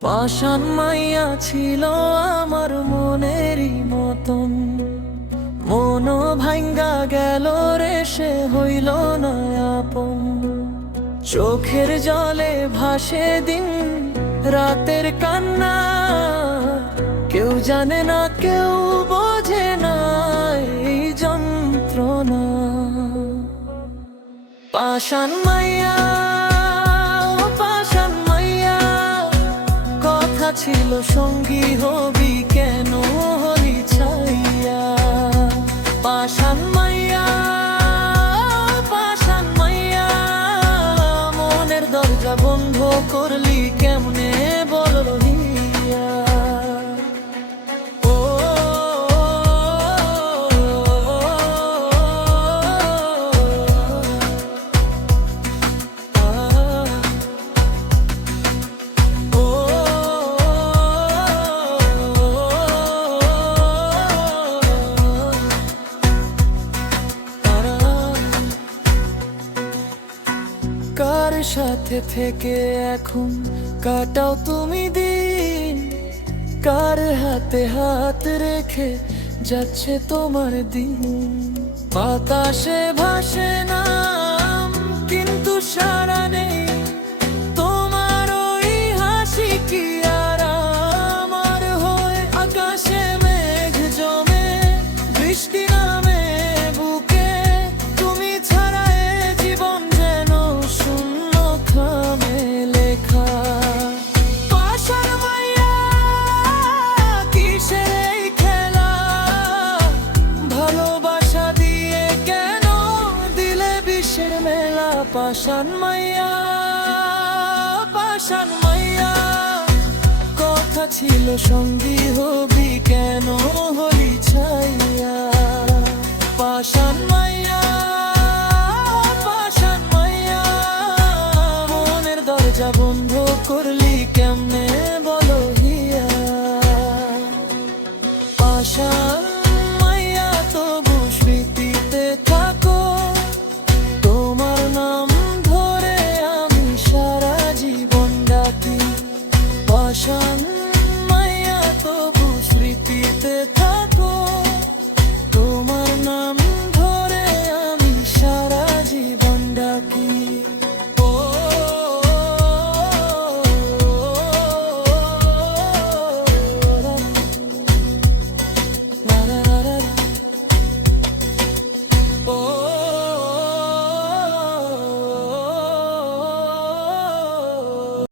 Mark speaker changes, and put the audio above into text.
Speaker 1: পাশান মাইয়া ছিল আমার মনেরই মতন। মন ভাঙ্গা গেল রে, সে হইল না আপন। চোখের জলে ভাসে দিন, রাতের কান্না। কেউ জানে না কেউ বোঝে না এই যন্ত্রণা। পাষাণ কার সাথে থেকে এখন? কাটাও তুমি দিন। কার হাতে হাত রেখে যাচ্ছে তোমার দিন? বাতাসে ভাসে না কিন্তু সারা পাশান মাইয়া পাশান মাইয়া। কথা ছিল সঙ্গী হবি কেন হলি ছাইয়া? পাশান মাইয়া